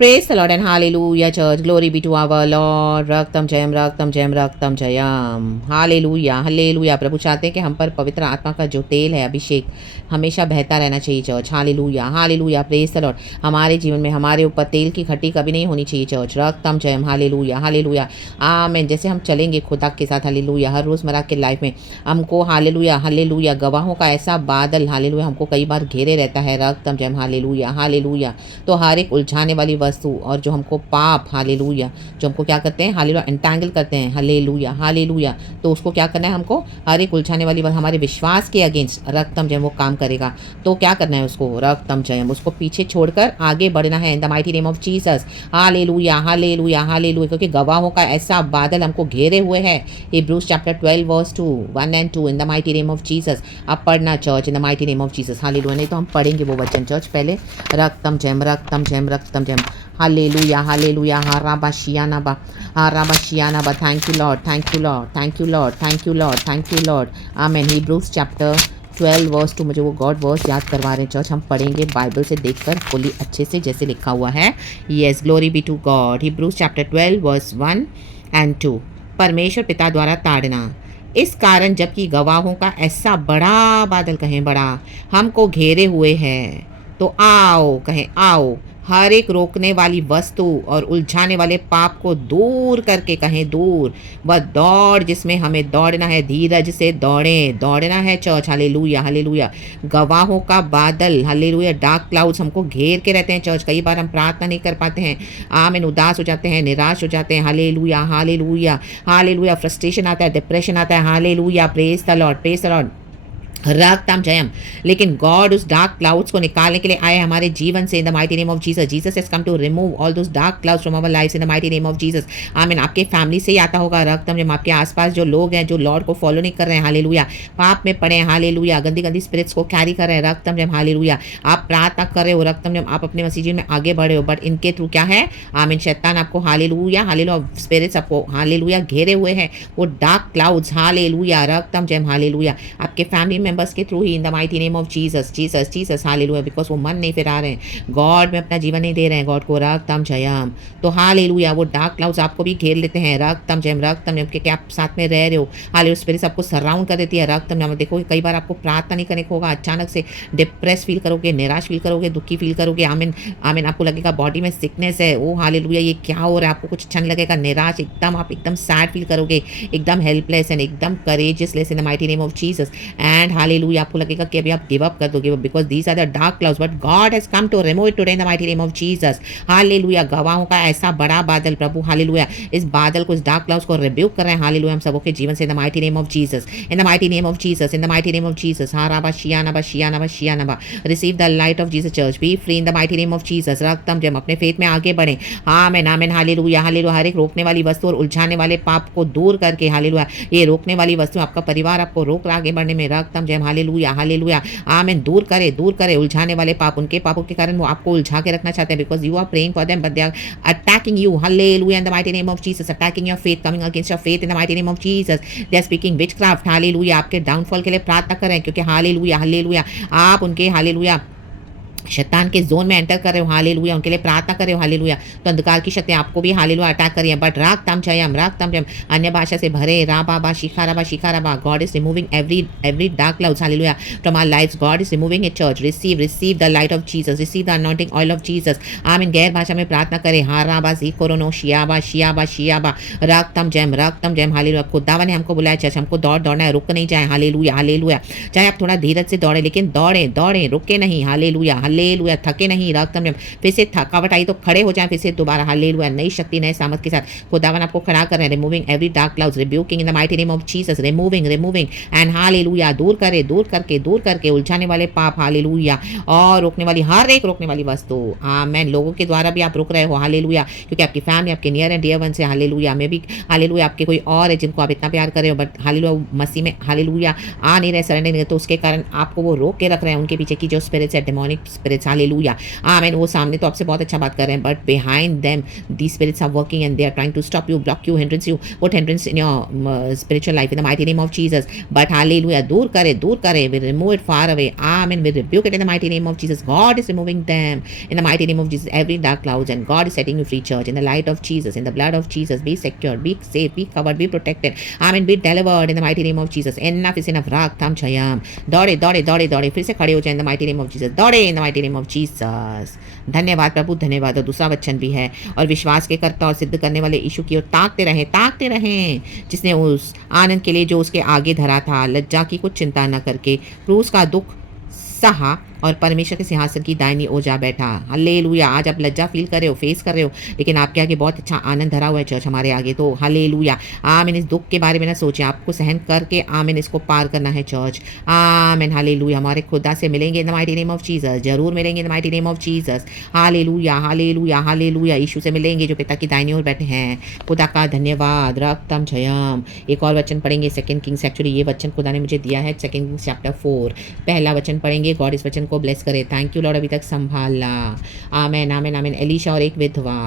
Praise the Lord and hallelujah, church. Glory be to our Lord. रक्तम जयम रक्तम जयम रक्तम जयम. Hallelujah hallelujah. प्रभु चाहते हैं कि हम पर पवित्र आत्मा का जो तेल है अभिषेक हमेशा बहता रहना चाहिए church. Hallelujah hallelujah. Praise the Lord. हमारे जीवन में हमारे ऊपर तेल की खट्टी कभी नहीं होनी चाहिए चर्च. रक्तम जयम. Hallelujah hallelujah. आमीन. जैसे हम चलेंगे खुदा के साथ हालेलुया हर रोज़मर्रा के लाइफ में हमको हालेलुया हालेलुया गवाहों का ऐसा बादल हालेलुया हमको कई बार घेरे रहता है. रक्तम जयम. Hallelujah hallelujah. तो हर एक उलझाने वाली वस्तु और जो हमको पाप हालेलुया जो हमको क्या करते हैं हालेलुया एंटैंगल करते हैं हालेलुया हालेलुया. तो उसको क्या करना है हमको हर एक उलझाने वाली हमारे विश्वास के अगेंस्ट रक्तम जयम वो काम करेगा. तो क्या करना है उसको रक्तम जयम उसको पीछे छोड़कर आगे बढ़ना है in the mighty name of Jesus. Hallelujah hallelujah hallelujah. क्योंकि गवाहों का ऐसा बादल हमको घेरे हुए है. Hebrews chapter 12 verse 2 1 and 2 in the mighty name of Jesus. अब पढ़ना church in the mighty name of Jesus. Hallelujah. नहीं तो हम पढ़ेंगे वो वचन चर्च पहले रक्तम जयम रक्तम जयम रक्तम जयम. Hallelujah hallelujah. हाराबाशियानाबा हाराबाशियानाबा. Thank you Lord thank you Lord thank you Lord thank you Lord thank you Lord. आमीन. हिब्रूज चैप्टर 12 वर्स 2 मुझे वो गॉड वर्स याद करवा रहे हैं चर्च. हम पढ़ेंगे बाइबल से देखकर फुली अच्छे से जैसे लिखा हुआ है. Yes glory be to God. Hebrews chapter 12 verse 1 and 2. परमेश्वर पिता द्वारा ताड़ना. इस कारण जबकि गवाहों का ऐसा बड़ा बादल कहें बड़ा हमको घेरे हुए है तो आओ कहें आओ हर एक रोकने वाली वस्तु और उलझाने वाले पाप को दूर करके कहें दूर वह दौड़ जिसमें हमें दौड़ना है धीरज से दौड़ें. दौड़ना है चर्च. Hallelujah hallelujah. गवाहों का बादल हालेलुया डार्क क्लाउड्स हमको घेर के रहते हैं चर्च. कई बार हम प्रार्थना नहीं कर पाते हैं. आमीन. उदास हो जाते हैं निराश हो जाते हैं. Hallelujah hallelujah hallelujah. फ्रस्ट्रेशन आता है डिप्रेशन आता है. Hallelujah. Praise the Lord praise the Lord. रक्तम जयम. लेकिन गॉड उस डार्क क्लाउड्स को निकालने के लिए आए हमारे जीवन से in the mighty name of Jesus. Jesus has come to remove all those dark clouds from our lives in the mighty name of Jesus. आमीन. आपके फैमिली से ही आता होगा रक्तम जयम. आपके आसपास जो लोग हैं जो लॉर्ड को फॉलो नहीं कर रहे हैं हालेलुया पाप में पड़े हैं हालेलुया गंदी गंदी स्पिरिट्स को कैरी कर रहे हैं रक्तम जयम हालेलुया. आप प्रार्थना कर रहे हो रक्तम जयम आप अपने मसीह में आगे बढ़े हो बट इनके थ्रू क्या है आमीन शैतान आपको हालेलुया हालेलुया स्पिरिट्स आपको हालेलुया घेरे हुए हैं वो डार्क क्लाउड्स हालेलुया रक्तम जयम हालेलुया. आपके फैमिली मेंबर्स के through he in the mighty name of Jesus Jesus Jesus hallelujah. Because वो मन नहीं फिरा रहे हैं गॉड में अपना जीवन नहीं दे रहे हैं गॉड को रक्तम जयम. तो हालेलुया वो डार्क क्लाउड्स आपको भी घेर लेते हैं रक्तम जयम क्योंकि आप साथ में रह रहे हो हालेलुया. स्पिरिट आपको सराउंड कर देती है रक्तम जयम. देखो कई बार आपको प्रार्थना नहीं करने को होगा अचानक से डिप्रेस फील करोगे निराश फील करोगे दुखी फील करोगे. आमीन आमीन. आपको लगेगा बॉडी में सिकनेस है ओ हालेलुया ये क्या हो रहा है. आपको कुछ अच्छा नहीं लगेगा निराश एकदम आप एकदम सैड फील करोगे एकदम हेल्पलेस एंड एकदम courageousless in the mighty name of Jesus. And hallelujah आपको लगेगा कि अभी आप गिव अप कर दोगे because these are the dark clouds but God has come to remove it today in the mighty name of Jesus. Hallelujah. गवाहों का ऐसा बड़ा बादल प्रभु हालेलुया इस बादल को इस डार्क क्लाउड्स को रिब्यूक कर रहे हैं हालेलुया हम सबों के जीवन से in the mighty name of Jesus in the mighty name of Jesus in the mighty name of Jesus. हाराबा शियानाबा शियानाबा शियानाबा. Receive the light of Jesus church. Be free in the mighty name of Jesus. रक्तम जयम. अपने faith में आगे बढ़े. आमीन आमीन हालेलुया हालेलुया. हर एक रोकने वाली वस्तु और उलझाने वाले पाप को दूर करके हालेलुया ये रोकने वाली वस्तु आपका परिवार आपको रोक आगे बढ़ने में रक्तम जयम हालेलुया हालेलुया. आमीन. दूर करे उलझाने वाले पाप उनके पापों के कारण वो आपको उलझा के रखना चाहते हैं because you are praying for them but they are attacking you hallelujah in the mighty name of Jesus. Attacking your faith coming against your faith in the mighty name of Jesus. They are speaking witchcraft hallelujah. आपके downfall के लिए प्रार्थना कर रहे हैं क्योंकि hallelujah hallelujah आप उनके हालेलुया शैतान के जोन में एंटर कर रहे हो हालेलुया उनके लिए प्रार्थना कर रहे हो हालेलुया. तो अंधकार की शक्ति आपको भी हालेलुया अटैक करिए बट रक्तम जयम अन्य भाषा से भरे राबा शिखाराबा. God is removing every dark clouds hallelujah from our lives. God is removing it church. Receive the light of Jesus. Receive the anointing oil of Jesus. आमीन. गैर भाषा में प्रार्थना करें हाराबा कोरोनो शियाबा शियाबा शियाबा. रक्तम जयम हालेलुया. खुदावा ने हमको बुलाया चर्च हमको दौड़ना है रुक नहीं जाए हालेलुया हालेलुया. चाहे आप थोड़ा धीरज से दौड़े लेकिन दौड़े रुके नहीं हालेलुया हालेलुया. थके नहीं रक्तम जयम. फिर से थकावट आई तो खड़े हो जाएं फिर से दोबारा हालेलुया. नई शक्ति नए सामर्थ के साथ खुदावन आपको खड़ा कर रहे हैं. Removing every dark clouds rebuking in the mighty name of Jesus. Removing and hallelujah. दूर करके उलझाने वाले पाप हालेलुया और रोकने वाली हर एक रोकने वाली वस्तु आमीन. लोगों के द्वारा भी आप रुक रहे हो हालेलुया क्योंकि आपकी फैमिली आपके नियर एंड डियर वन से हालेलुया में भी हालेलुया आपके कोई और है जिनको आप इतना प्यार कर रहे हो बट हालेलुया मसीह में हालेलुया आ नहीं रहे सरेंडर नहीं तो उसके कारण आपको वो रोक के रख रहे हैं. उनके पीछे की जो स्पिरिट्स है डेमोनिक spirits. Hallelujah. Amen. वो सामने तो आपसे बहुत अच्छा बात कर रहे हैं, but behind them these spirits are working and they are trying to stop you, block you, hindrance you, put hindrance in your spiritual life in the mighty name of Jesus. But hallelujah, दूर करे, we remove it far away. Amen. We rebuke it in the mighty name of Jesus. God is removing them in the mighty name of Jesus, every dark clouds, and God is setting you free, church, in the light of Jesus, in the blood of Jesus. Be secure, be safe, be covered, be protected. Amen. Be delivered in the mighty name of Jesus. Enough is enough. राग थाम छयाम, दौड़े फिर से खड़े हो जाए in the mighty name of Jesus. दौड़े in the mighty name of Jesus. धन्यवाद प्रभु, धन्यवाद। और दूसरा वचन भी है, और विश्वास के कर्ता और सिद्ध करने वाले यीशु की ओर ताकते रहें, जिसने उस आनंद के लिए जो उसके आगे धरा था, लज्जा की कुछ चिंता न करके क्रूस का दुख सहा और परमेश्वर के सिंहासन की दाहिनी ओर जा बैठा। हालेलुया। आज आप लज्जा फील कर रहे हो, फेस कर रहे हो, लेकिन आपके आगे बहुत अच्छा आनंद धरा हुआ है चर्च, हमारे आगे। तो हालेलुया। आमीन। इस दुख के बारे में ना सोचें, आपको सहन करके आमीन इसको पार करना है चर्च। आमीन। हालेलुया। हमारे खुदा से मिलेंगे in the mighty name of Jesus, जरूर मिलेंगे in the mighty name of Jesus. Hallelujah, hallelujah, hallelujah. यीशु से मिलेंगे जो पिता की दाहिनी ओर बैठे हैं। खुदा का धन्यवाद। रक्तम जयम। एक और वचन पढ़ेंगे, सेकंड किंग्स। एक्चुअली ये वचन खुदा ने मुझे दिया है, सेकंड किंग्स चैप्टर 4 पहला वचन पढ़ेंगे। गॉड इस वचन को ब्लेस करे। थैंक यू लॉर्ड, अभी तक संभाला। आमेन, आमेन, आमेन। एलीशा और एक विधवा।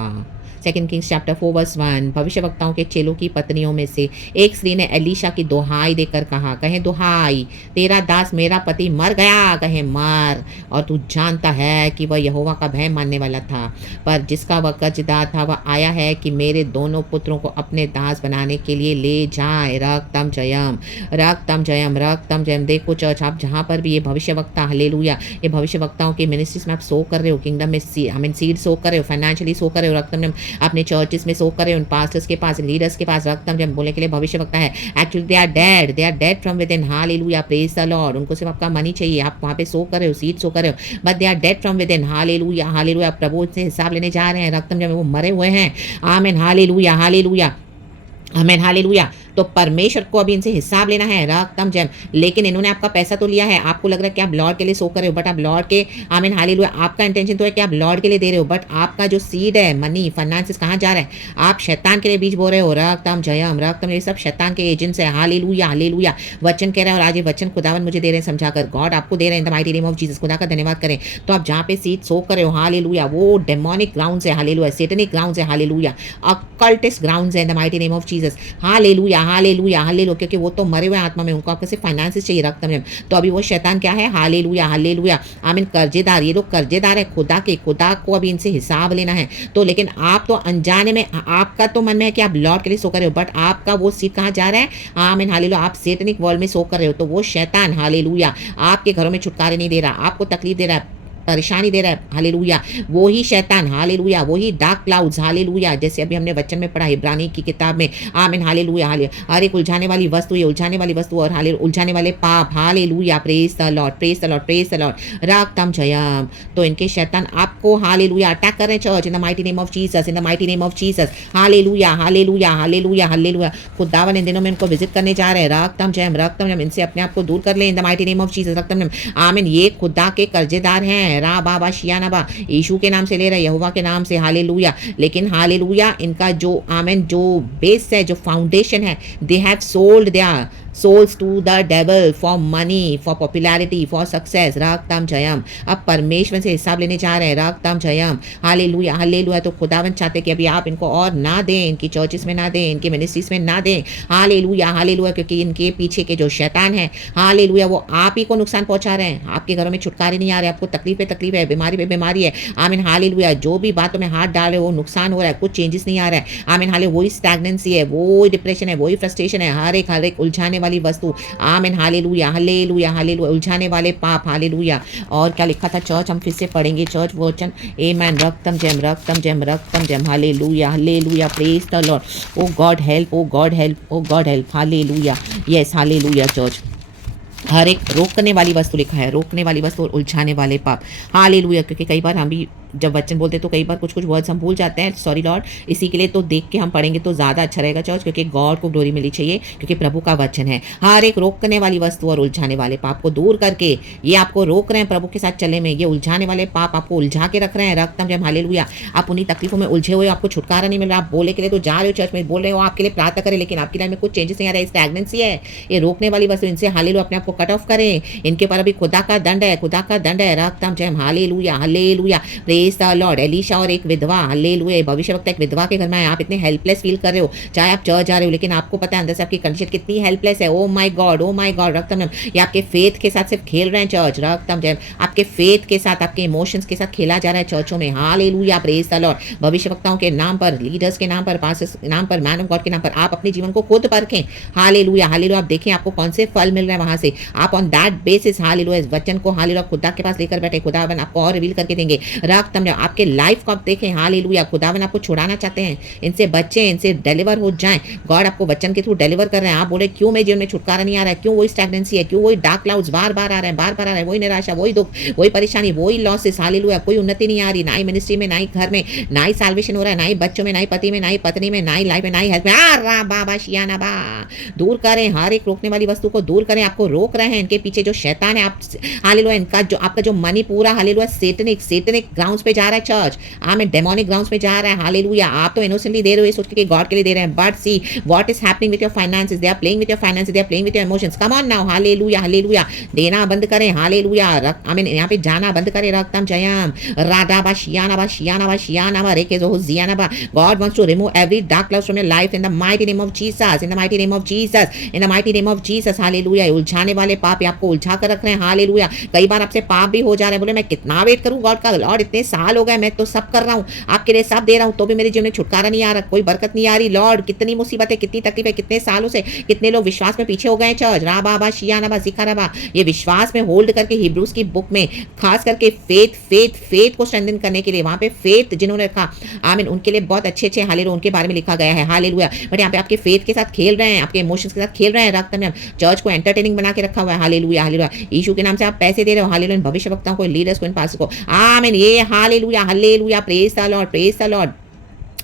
Second Kings chapter 4 verse 1। भविष्यवक्ताओं के चेलों की पत्नियों में से एक स्त्री ने एलीशा की दुहाई देकर कहा, कहे दुहाई, तेरा दास मेरा पति मर गया, कहे मर, और तू जानता है कि वह यहोवा का भय मानने वाला था, पर जिसका वह कर्जदार था वह आया है कि मेरे दोनों पुत्रों को अपने दास बनाने के लिए ले जाए। रक्तम जयम, रक्तम जयम, रक्तम जयम। देखो चर्च, आप जहाँ पर भी ये भविष्यवक्ता, हालेलुया, ये भविष्यवक्ताओं की मिनिस्ट्रीज में आप सो कर रहे हो, किंगडम में सीड सो कर रहे हो, फाइनेंशियली सो कर रहे हो, रक्तम अपने चर्चेस में सो कर रहे हो, उन पास्टर्स के पास, लीडर्स के पास, रक्तम जब बोलने के लिए भविष्यवक्ता है। Actually they are dead from within. Hallelujah, praise the Lord. उनको सिर्फ आपका मनी चाहिए, आप वहाँ पे सो कर रहे हो, सीड सो कर रहे हो, but they are dead from within. Hallelujah, hallelujah. प्रभु से हिसाब लेने जा रहे हैं, रक्तम जब वो मरे हुए हैं। आमीन, हालेलुया, हालेलुया, आमीन, हालेलुया। तो परमेश्वर को अभी इनसे हिसाब लेना है, रक्तम जैम। लेकिन इन्होंने आपका पैसा तो लिया है, आपको लग रहा है कि आप लॉर्ड के लिए सो कर रहे हो, बट आप लॉर्ड के, आमीन, हालेलुया, आपका इंटेंशन तो है कि आप लॉर्ड के लिए दे रहे हो, बट आपका जो सीड है, मनी, फाइनेंसेस कहाँ जा रहा है? आप शैतान के लिए बीज बो रहे हो। रक्तम जयम, रक्तम, ये सब शैतान के एजेंट्स है। Hallelujah, hallelujah. वचन कह रहा है, और आज ये वचन खुदावन मुझे दे रहे हैं समझाकर, गॉड आपको दे रहे हैं in the mighty name of Jesus. खुदा का धन्यवाद करें। तो आप जहाँ पे सीड सो कर रहे हो, हालेलुया, वो डेमोनिक ग्राउंड है, हालेलुया, सेटनिक ग्राउंड है, हालेलुया, अकल्टिस्ट ग्राउंड है in the mighty name of Jesus. Hallelujah, hallelujah, hallelujah. क्योंकि वो तो मरे हुए आत्मा में, उनको आपको सिर्फ फाइनेंसेस चाहिए, रक्तम में। तो अभी वो शैतान क्या है? हालेलुया, हालेलुया, आमीन, कर्जेदार। ये लोग कर्जेदार है खुदा के, खुदा को अभी इनसे हिसाब लेना है। तो लेकिन आप तो अनजाने में, आपका तो मन में है कि आप लॉर्ड के लिए सो कर रहे हो, बट आपका वो सीट कहाँ जा रहा है? आमीन, हालेलुया, आप सेटनिक वर्ल्ड में सो कर रहे हो। तो वो शैतान, हालेलुया, आपके घरों में छुटकारे नहीं दे रहा, आपको तकलीफ दे रहा है, परेशानी दे रहा है, हालेलुया, वो ही शैतान, हालेलुया, वो ही डार्क क्लाउड्स, हालेलुया, जैसे अभी हमने वचन में पढ़ा इब्रानी की किताब में। आमीन, हालेलुया, हालेलुया। हर एक उलझाने वाली वस्तु, ये उलझाने वाली वस्तु, और उलझाने वाले पाप, hallelujah, praise the Lord, praise the Lord, praise the Lord, रक्तम जयम। तो इनके शैतान आपको, हालेलुया, अटैक कर रहे हैं church, in the mighty name of Jesus, in the mighty name of Jesus. Hallelujah, hallelujah, hallelujah, hallelujah. खुदावन इन दिनों में इनको विजिट करने जा रहे हैं। रक्तम जयम, रक्तम जयम। इनसे अपने आप को दूर कर ले in the mighty name of Jesus, रक्तम जयम। आमीन। ये खुदा के कर्जेदार हैं, रा बाबा नबा, यीशु के नाम से ले रहे हैं, यहोवा के नाम से, हालेलुया। लेकिन हालेलुया, इनका जो, आमीन, जो बेस है, जो फाउंडेशन है, they have sold there souls to the devil for money, for popularity, for success। रक्तम Jayam. अब परमेश्वर से हिसाब लेने जा रहे हैं, रक्तम जयम, हालेलुया, हालेलुया। तो खुदावन चाहते कि अभी आप इनको और ना दें, इनकी चर्चेस में ना दें, इनके मिनिस्ट्रीज में ना दें, हालेलुया, हालेलुया, क्योंकि इनके पीछे के जो शैतान है, हालेलुया, वो आप ही को नुकसान पहुंचा रहे हैं। आपके घरों में छुटकारे नहीं आ रहे, आपको तकलीफ पे तकलीफ है, बीमारी पे बीमारी है। आमीन, हालेलुया। जो भी बातों में हाथ डाल रहे हो, नुकसान हो रहा है, कुछ चेंजेस नहीं आ रहा है। आमीन, हाले, वही स्टैग्नेंसी है, वही डिप्रेशन है, वही फ्रस्ट्रेशन है, हर एक उलझाने वाली वस्तु। आमीन, हालेलुया, हालेलुया, हालेलुया, उलझाने वाले पाप, हालेलुया। और क्या लिखा था चर्च, हम फिर से पढ़ेंगे चर्च वचन। आमीन, रक्तम जयम, रक्तम जयम, रक्तम जयम, hallelujah, hallelujah, praise the Lord. Oh God help, oh God help, oh God help, hallelujah, yes, hallelujah. Church, हर एक रोकने वाली वस्तु लिखा है, रोकने वाली वस्तु और उलझाने वाले पाप, हालेलुया। क्योंकि कई बार हम भी जब वचन बोलते हैं तो कई बार कुछ-कुछ वर्ड्स हम भूल जाते हैं, सॉरी लॉर्ड। इसी के लिए तो देख के हम पढ़ेंगे तो ज़्यादा अच्छा रहेगा चर्च, क्योंकि गॉड को ग्लोरी मिलनी चाहिए, क्योंकि प्रभु का वचन है। हर एक रोकने वाली वस्तु और उलझाने वाले पाप को दूर करके ये आपको रोक रहे हैं प्रभु के साथ चलने में। ये उलझाने वाले पाप आपको उलझा के रख रहे हैं। रक्तम जय हालेलुया। आप उन्हीं तकलीफों में उलझे हुए, आपको छुटकारा नहीं मिल रहा। आप बोलने के लिए तो जा रहे हो चर्च में, बोल रहे हो आपके लिए प्रार्थना करें, लेकिन आपकी लाइफ में कुछ चेंजेस नहीं आ रहा है। स्टैग्नेंसी है, ये रोकने वाली वस्तु, इनसे हालेलुया अपने आप को कट ऑफ करें। इनके पर अभी खुदा का दंड है, खुदा का दंड है। रक्तम जय hallelujah, hallelujah, praise the Lord. Elisha और एक विधवा, हालेलुया, भविष्यवक्ता एक विधवा के घर में, आप इतने हेल्पलेस फील कर रहे हो, चाहे आप चर्च जा रहे हो, लेकिन आपको पता है अंदर से आपकी कंडीशन कितनी हेल्पलेस है। Oh my God, oh my God. रक्तम ये आपके फेथ के साथ सिर्फ खेल रहे हैं चर्च। रक्तम जय आपके फेथ के साथ, आपके इमोशंस के साथ खेला जा रहा है चर्चों में। Hallelujah, praise the Lord. भविष्यवक्ताओं के नाम पर, लीडर्स के नाम पर, पास्टर्स के नाम पर, मैन ऑफ गॉड के नाम पर आप अपने जीवन को खुद परखें। Hallelujah, hallelujah. आप देखें आपको कौन से फल मिल रहे हैं वहां से, आप ऑन दैट बेसिस हालेलुया इस वचन को हालेलुया खुदा के पास लेकर बैठे। खुदावन आपको और रिवील करके देंगे। रक्तम आपके लाइफ को आप देखें। हालेलुया, खुदावन आपको छुड़ाना चाहते हैं, इनसे बच्चे, इनसे डिलीवर हो जाएं। गॉड आपको वचन के थ्रू डिलीवर कर रहे हैं। आप बोले क्यों मेरे जीवन में छुटकारा नहीं आ रहा है, क्यों वही स्टैग्नेंसी है, क्यों वही डार्क क्लाउड्स बार बार आ रहे हैं, बार बार आ रहे हैं, वही निराशा, वही दुख, वही परेशानी, वही लॉसेस। हालेलुया, कोई उन्नति नहीं आ रही, ना ही मिनिस्ट्री में, ना ही घर में, ना ही साल्वेशन हो रहा है, ना ही बच्चों में, ना ही पति में, ना ही पत्नी में, ना ही लाइफ में, ना ही हेल्थ में। बाबा शियाना बा, दूर करें हर एक रोकने वाली वस्तु को, दूर करें। आपको रोक रहे हैं इनके पीछे जो शैतान है, आप हालेलुया इनका जो आपका जो मनी पूरा हालेलुया सेटनिक ग्राउंड्स पे जा रहा है चर्च, में डेमोनिक ग्राउंड्स में जा रहा है। हालेलुया, आप तो इनोसेंटली दे रहे हो ये सोच के गॉड के लिए दे रहे हैं, but see what is happening with your finances. They are playing with your finances, they are playing with your emotions. Come on now, hallelujah, hallelujah. देना बंद करें, हालेलुया। आमीन, यहाँ पे जाना बंद करें। रक्तम जयम राधा बा शियाना बा शियाना बा शियाना बा रेके जो जियाना बा। God wants to remove every dark clouds from your life in the mighty name of Jesus, in the mighty name of Jesus, in the mighty name of Jesus. Hallelujah, उलझाने वाले पाप आपको उलझा कर रख रहे हैं। हालेलुया, कई बार आपसे पाप भी हो जा रहे हैं, बोले मैं कितना वेट करूं गॉड का, लॉर्ड इतने साल हो गए, मैं तो सब कर रहा हूं, आपके लिए सब दे रहा हूं, तो भी मेरे जीवन में छुटकारा नहीं आ रहा, कोई बरकत नहीं आ रही। लॉर्ड कितनी मुसीबत है, कितनी तकलीफ है, कितने सालों से कितने लोग विश्वास में पीछे हो गए चर्च। राबा शियाना सिखाराबा, ये विश्वास में होल्ड करके हिब्रूज की बुक में खास करके फेथ को स्ट्रेंथन करने के लिए, वहां पे फेथ जिन्होंने रखा, आमीन, उनके लिए बहुत अच्छे हालेलुया उनके बारे में लिखा गया है। हालेलुया, बट यहाँ पे आपके फेथ के साथ खेल रहे हैं, आपके इमोशंस के साथ खेल रहे हैं। रक्त में चर्च को एंटरटेनिंग बना के रखा हुआ है। हालेलुया, हालेलुया, यीशु के नाम से आप पैसे दे रहे हो। हालेलुया, भविष्य वक्ताओं को, लीडर्स को, इन पास को, आमीन, ये hallelujah, hallelujah, praise the Lord, praise the Lord.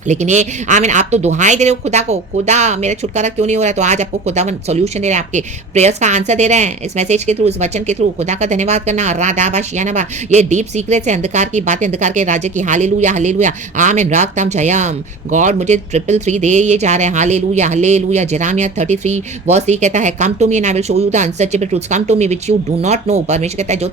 लेकिन ये आमीन, आप तो दुहाई दे रहे हो खुदा को, खुदा मेरा छुटकारा क्यों नहीं हो रहा है, तो आज आपको खुदा सॉल्यूशन दे रहे हैं, आपके प्रेयर्स का आंसर दे रहे हैं इस मैसेज के थ्रू, इस वचन के थ्रू। खुदा का धन्यवाद करना। राधाबा शियानाबा, ये डीप सीक्रेट्स है, अंधकार की बातें, अंधकार के राज्य की। हालेलुया, हालेलुया, आमीन, रक्तम जयम। गॉड मुझे 333 दे ये जा रहे हैं। Hallelujah, hallelujah. जेरेमिया 33 वर्स 3 कहता है, come to me and I will show you the unsearchable truths, come to me which you do not know. परमेश्वर कहता है जो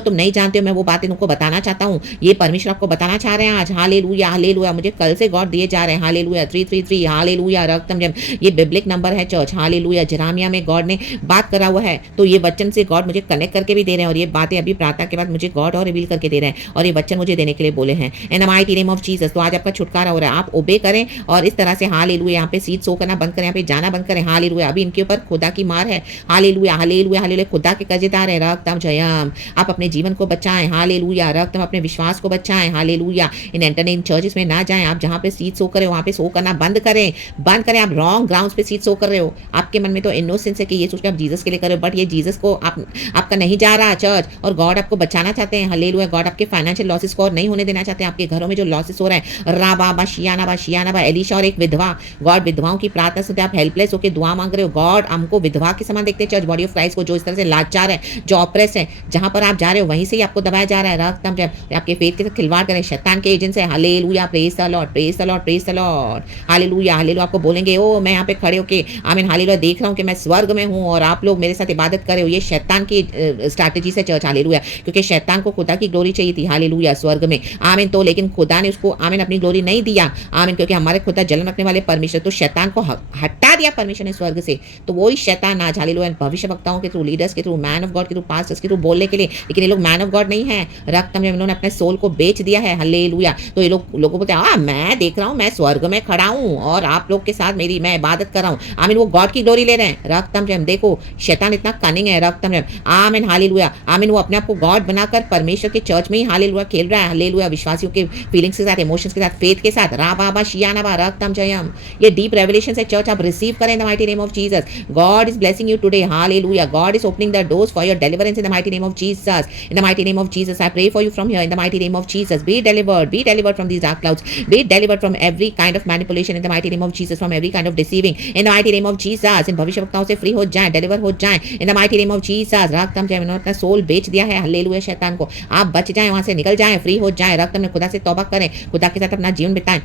तुम नहीं जानते हो, मैं वो बातें तुमको बताना चाहता हूँ। ये परमेश्वर आपको बताना चाह रहे हैं आज। हालेलुया, हालेलुया, मुझे कल से गॉड दिए जा रहे हैं। हालेलुया, 333, हालेलुया, रक्तम जम, ये बिब्लिक नंबर है चर्च। हालेलुया, जेरेमिया में गॉड ने बात करा हुआ है, तो ये वचन से गॉड मुझे कनेक्ट करके भी दे रहे हैं, और ये बातें अभी प्रार्थना के बाद मुझे गॉड और रिवील करके दे रहे हैं, और ये वचन मुझे देने के लिए बोले हैं in the mighty name of Jesus. तो आज आपका छुटकारा हो रहा है, आप ओबे करें और इस तरह से हालेलुया यहाँ पे सीट सो करना बंद करें, यहाँ पे जाना बंद करें। हालेलुया, अभी इनके ऊपर खुदा की मार है। हालेलुया, हालेलुया, हालेलुया, खुदा के कर्जदार है। रक्तम जयम, आप अपने जीवन को बचाएं। हालेलुया, रक्तम अपने विश्वास को बचाएं। हालेलुया, इन एंटरटेन चर्चेस में ना जाएं, आप जहाँ पे सीट सो करें वहाँ पे सो करना बंद करें, बंद करें। आप रॉन्ग ग्राउंड्स पे सीट सो कर रहे हो, आपके मन में तो इनोसेंस है कि ये सोच के आप जीसस के लिए कर रहे हो, बट ये जीसस को आपका नहीं जा रहा चर्च, और गॉड आपको बचाना चाहते हैं। हालेलुया, गॉड आपके फाइनेंशियल लॉसेस को और नहीं होने देना चाहते हैं, आपके घरों में जो लॉसेस हो रहे हैं। राबा शियाना, एलीशा और एक विधवा, गॉड विधवाओं की प्रार्थना सुनते, आप हेल्पलेस होकर दुआ मांग रहे हो। गॉड हमको विधवा के समान देखते हैं चर्च, बॉडी ऑफ क्राइस्ट को, जो इस तरह से लाचार है, जो ऑप्रेस है, जहां पर आप जा रहे हो वहीं से ही आपको दबाया जा रहा है। रक्तम जब आपके फेथ के साथ खिलवाड़ करें, शैतान के एजेंट्स है। Hallelujah, praise the Lord, praise the Lord, praise the Lord. Hallelujah, hallelujah, आपको बोलेंगे ओ मैं यहाँ पे खड़े होके आमीन, हालेलुया, देख रहा हूँ कि मैं स्वर्ग में हूँ और आप लोग मेरे साथ इबादत कर रहे हो। ये शैतान की स्ट्रैटेजी से चर्च। हालेलुया, क्योंकि शैतान को खुदा की ग्लोरी चाहिए थी। हालेलुया, स्वर्ग में, आमीन, तो लेकिन खुदा ने उसको आमीन अपनी ग्लोरी नहीं दिया। आमीन, क्योंकि हमारे खुदा जलन रखने वाले परमेश्वर, तो शैतान को हटा दिया परमेश्वर ने स्वर्ग से। तो वही शैतान आज हालेलुया भविष्य वक्ताओं के थ्रू, लीडर्स के थ्रू, मैन ऑफ गॉड के थ्रू, पास्टर्स के थ्रू बोलने के लिए, लेकिन ये लोग मैन ऑफ गॉड नहीं है। रक्त में इन्होंने अपने सोल को बेच दिया है। हालेलुया, तो ये लोगों बोलते हैं मैं देख रहा हूँ, मैं स्वर्ग में खड़ा हूँ और आप लोग के साथ मेरी मैं इबादत कर रहा हूँ। आमीन, वो गॉड की ग्लोरी ले रहे हैं। रक्तम जयम, देखो शैतान इतना कनिंग है। रक्तम जयम, आमीन, हालेलुया। आमीन, वो अपने आप को गॉड बनाकर परमेश्वर के चर्च में ही हालेलुया खेल रहा है। हालेलुया, विश्वासियों के फीलिंग्स के साथ, इमोशंस के साथ, फेथ के साथ। रा बाबा शियाना बा रक्तम जयम, ये डीप रेवलेशन है चर्च, आप रिसीव करें इन the mighty name of Jesus. God is blessing you today. Hallelujah. God is opening the doors for your deliverance in the mighty name of Jesus. In the mighty name of Jesus, I pray for you from here in the mighty name of Jesus. Be delivered. Be delivered from these dark clouds. Be delivered from every kind of manipulation in the mighty name of Jesus. From every kind of deceiving in the mighty name of Jesus. इन भविष्यवक्ताओं से free हो जाएं, deliver हो जाएं in the mighty name of Jesus. रक्तम जय, इन्होंने अपना soul बेच दिया है। हालेलुया, शैतान को आप बच जाएं, वहां से निकल जाएं, फ्री हो जाएं। रक्त में खुदा से तौबा करें, खुदा के साथ अपना जीवन बिताएं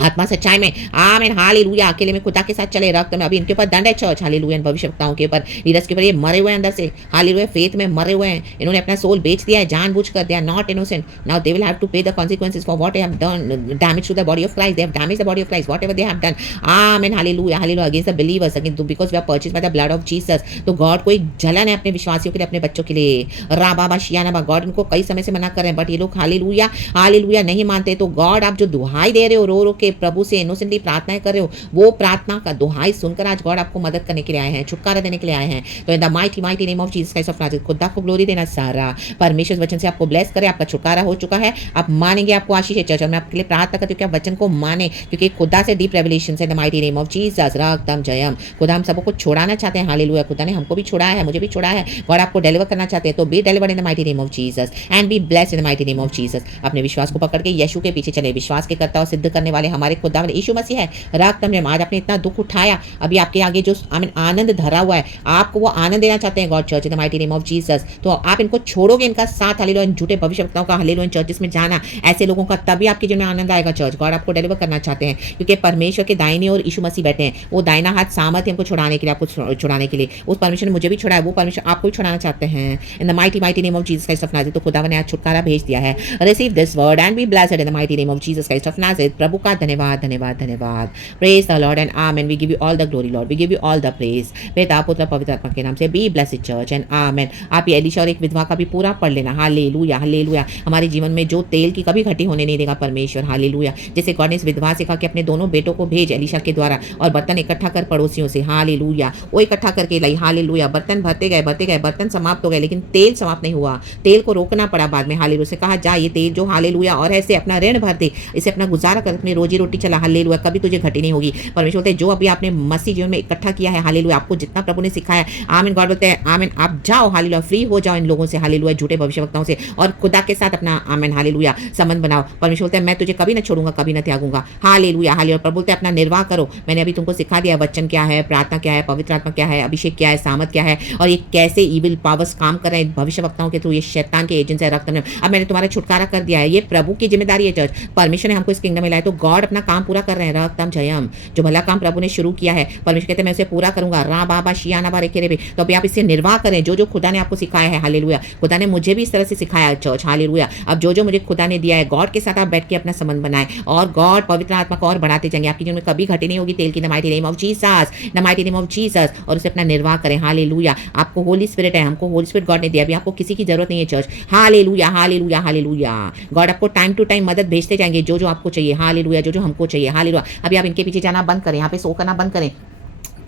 आत्मा सच्चाई में। आमीन, हालेलुया। अकेले में खुदा के साथ चले। रक्त में अभी इनके ऊपर दंड है चर्च। हालेलुया, इन भविष्यवक्ताओं के ऊपर, लीडर्स के ऊपर, ये मरे हुए हैं अंदर से। हालेलुया, फेथ में मरे हुए हैं। इन्होंने अपना सोल बेच दिया है जानबूझकर। They are not innocent. Now they will have to pay the consequences for what they have done, damage to the body of Christ. They have damage the body of Christ, whatever they have done. आमीन, hallelujah, hallelujah, against the believers, against because we are purchased by the blood of Jesus. तो God को एक जलन है अपने विश्वासियों के लिए, अपने बच्चों के लिए। रा बाबा शियाना बा, गॉड इनको कई समय से मना कर रहे हैं, बट ये लोग हालेलुया हालेलुया नहीं मानते। तो गॉड, आप जो दुहाई दे रहे हो रो रो के प्रभु से, इनोसेंटली प्रार्थनाएं कर रहे हो, वो प्रार्थना का दुहाई सुनकर आज गॉड आपको मदद करने के लिए आए हैं, छुटकारा देने के लिए आए हैं। तो इन the mighty mighty name of Jesus Christ of Nazareth, खुदा को ग्लोरी देना सारा। परमेश्वर वचन से आपको ब्लेस करे, आपका छुटकारा हो चुका है, आप मानेंगे, आपको आशीष है चर्च। और मैं आपके लिए प्रार्थना करती हूँ कि आप वचन को माने, क्योंकि खुदा से डीप रेवलेशन है। The mighty name of Jesus रक्तम जयम। खुदा हम सबको छुड़ाना चाहते हैं। हालेलुया, खुदा ने हमको भी छुड़ाया है, मुझे भी छुड़ाया है। गॉड आपको डिलीवर करना चाहते हैं, तो be delivered in the mighty name of Jesus and be blessed in the mighty name of Jesus. अपने विश्वास को पकड़ के यीशु के पीछे चले। विश्वास के करता और सिद्ध करने वाले हमारे खुदा यीशु मसीह है। रक्तम जयम, आज आपने इतना दुख उठाया, अभी आपके आगे जो आमीन आनंद धरा हुआ है, आपको वो आनंद देना चाहते हैं God church in the mighty name of Jesus. तो आप इनको छोड़ोगे, इनका साथ हालेलुया, इन झूठे भविष्यवक्ताओं का हालेलुया, इन चर्चेस में जाना, ऐसे लोगों का, तभी आपके जीवन में आनंद आएगा चर्च। गॉड आपको डिलीवर करना चाहते हैं, क्योंकि परमेश्वर के दाहिने और यीशु मसीह बैठे हैं। वो दाहिना हाथ सामर्थ्य हमको छुड़ाने के लिए, आपको छुड़ाने के लिए। उस परमेश्वर ने मुझे भी छुड़ाया, वो परमेश्वर आपको भी छुड़ाना चाहते हैं in the mighty mighty name of Jesus Christ of Nazareth. तो खुदा ने आज छुटकारा भेज दिया है। Receive this word and be blessed in the mighty name of Jesus Christ of Nazareth. प्रभु का धन्यवाद, धन्यवाद, धन्यवाद। Praise the Lord and amen. We give you all the glory Lord, we give you all the praise. पिता पुत्र पवित्र आत्मा के नाम से बी ब्लेस्ड चर्च एंड आमेन। आप ये एलीशा और एक विधवा का भी पूरा पढ़ लेना। Hallelujah, hallelujah. हमारे जीवन में जो तेल की कभी घटी होने नहीं देगा परमेश्वर। हालेलुया, जैसे गॉड ने इस विधवा से कहा कि अपने दोनों बेटों को भेज एलीशा के द्वारा, और बर्तन इकट्ठा कर पड़ोसियों से। हालेलुया, वो इकट्ठा करके लाई। हालेलुया, बर्तन भरते गए, बर्तन समाप्त हो गए, लेकिन तेल समाप्त नहीं हुआ। तेल को रोकना पड़ा बाद में। हालेलुया, से कहा जा ये तेल जो हालेलुया और ऐसे अपना ऋण भर दे, इसे अपना गुजारा कर, अपनी रोजी रोटी चला। हालेलुया, कभी तुझे घटी नहीं होगी। परमेश्वर बोलते हैं जो अभी आपने मसीह जीवन में इकट्ठा किया है, हालेलुया, आपको जितना प्रभु ने सिखाया, आमीन। गॉड बोलते हैं आमीन, आप जाओ, हालेलुया, फ्री हो जाओ इन लोगों से, हालेलुया, झूठे भविष्यवक्ताओं से, और खुदा के साथ अपना आमीन हालेलुया संबंध बनाओ। परमेश्वर बोलते हैं मैं तुझे कभी न छोड़ूंगा, कभी न त्यागूंगा। Hallelujah, hallelujah. प्रभु बोलते हैं अपना निर्वाह करो। मैंने अभी तुमको सिखा दिया वचन क्या है, प्रार्थना क्या है, पवित्र आत्मा क्या है, अभिषेक क्या है, सामर्थ क्या है, और ये कैसे इविल पावर्स काम कर रहे हैं भविष्यवक्ताओं के थ्रू, ये शैतान के एजेंट्स है। रक्त में अब मैंने तुम्हारा छुटकारा कर दिया है। ये प्रभु की जिम्मेदारी है चर्च। परमेश्वर ने हमको इस किंगडम में लाया, तो गॉड अपना काम पूरा कर रहे हैं। रक्तम जयम, जो भला काम प्रभु ने शुरू किया है, परमेश्वर कहते हैं मैं उसे पूरा करूंगा। रा बाबा शियाना बारे के रे। तो अभी आप इससे निर्वाह करें, जो जो खुदा ने आपको सिखाया है। हालेलुया, खुदा ने मुझे भी इस तरह से सिखाया चर्च। हालेलुया, अब जो जो मुझे खुदा ने दिया है, गॉड के साथ आप बैठ के अपना संबंध बनाएं, और गॉड पवित्र आत्मा को और बढ़ाते जाएंगे। आपकी जीवन में कभी घटी नहीं होगी तेल की। The mighty name of Jesus, the mighty name of Jesus, और उसे अपना निर्वाह करें। हालेलुया, आपको होली स्पिरिट है, हमको होली स्पिरिट गॉड ने दिया, अभी आपको किसी की जरूरत नहीं है church. Hallelujah, hallelujah, hallelujah. God आपको टाइम टू टाइम मदद भेजते जाएंगे, जो जो आपको चाहिए। हालेलुया, जो जो हमको चाहिए। हालेलुया, अभी आप इनके पीछे जाना बंद करें, यहाँ पे सो करना बंद करें,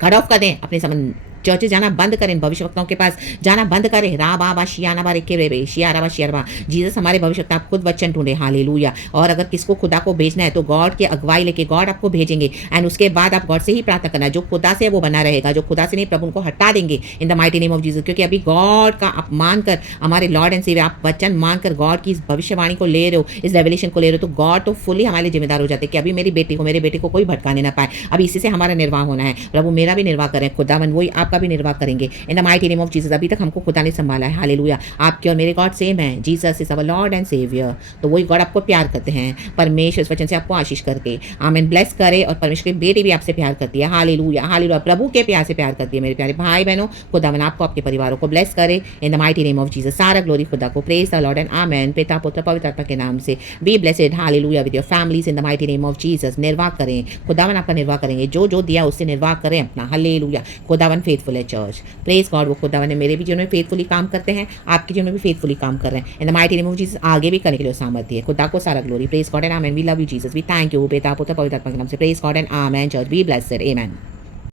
कट ऑफ कर दें अपने संबंध, चर्चेस जाना बंद करें, भविष्यवक्ताओं के पास जाना बंद करें। रा बाबा शियाना बारे के रे शियारा शियारबा। जीसस हमारे भविष्यवक्ता, आप खुद वचन ढूंढे। हालेलुया, और अगर किसको खुदा को भेजना है तो गॉड की अगुवाई लेके गॉड आपको भेजेंगे, एंड उसके बाद आप गॉड से ही प्रार्थना करना। जो खुदा से है वो बना रहेगा, जो खुदा से नहीं प्रभु उनको हटा देंगे इन the mighty name of Jesus. क्योंकि अभी गॉड का आप मानकर, हमारे लॉर्ड एंड सेवियर, आप वचन मानकर गॉड की इस भविष्यवाणी को ले रहे हो, इस रेवलेशन को ले रहे हो, तो गॉड तो फुली हमारे जिम्मेदार हो जाते हैं कि अभी मेरी बेटी को, मेरे बेटे को कोई भटकाने ना पाए। अभी इसी से हमारा निर्वाह होना है। प्रभु मेरा भी निर्वाह करें, खुदावन वही आपका भी निर्वाह करेंगे इन the mighty name of Jesus. अभी तक हमको खुदा ने संभाला है। हालेलुया, आपके और मेरे गॉड सेम है। Jesus is our Lord and saviour. तो वही गॉड आपको प्यार करते हैं। परमेश्वर इस वचन से आपको आशीष करके आमीन ब्लेस करे, और परमेश्वर की बेटी भी आपसे प्यार करती है। हालेलुया, हालेलुया, प्रभु के प्यार से प्यार करती है। मेरे प्यारे भाई बहनों, खुदावन आपको, आपके परिवारों को ब्लेस करे in the mighty name of Jesus. सारा ग्लोरी खुदा को। Praise the Lord and amen. पिता पुत्र पवित्र आत्मा के नाम से be blessed. Hallelujah, with your families in the mighty name of Jesus. निर्वाह करें, खुदावन आपका निर्वाह करेंगे, जो जो दिया उससे निर्वाह करें अपना। हालेलुया, खुदावन फेथ फेथफुल है चर्च। प्रेज गॉड, वो खुदा ने मेरे भी जीवन में फेथफुली काम करते हैं, आपके जीवन में भी फेथफुली काम कर रहे हैं। In the mighty name of Jesus आगे भी करने के लिए सामर्थ्य है। खुदा को सारा glory. Praise God and amen. We love you Jesus, we thank you. पिता पुत्र पवित्र आत्मा के नाम से praise God and amen. Church be blessed, amen.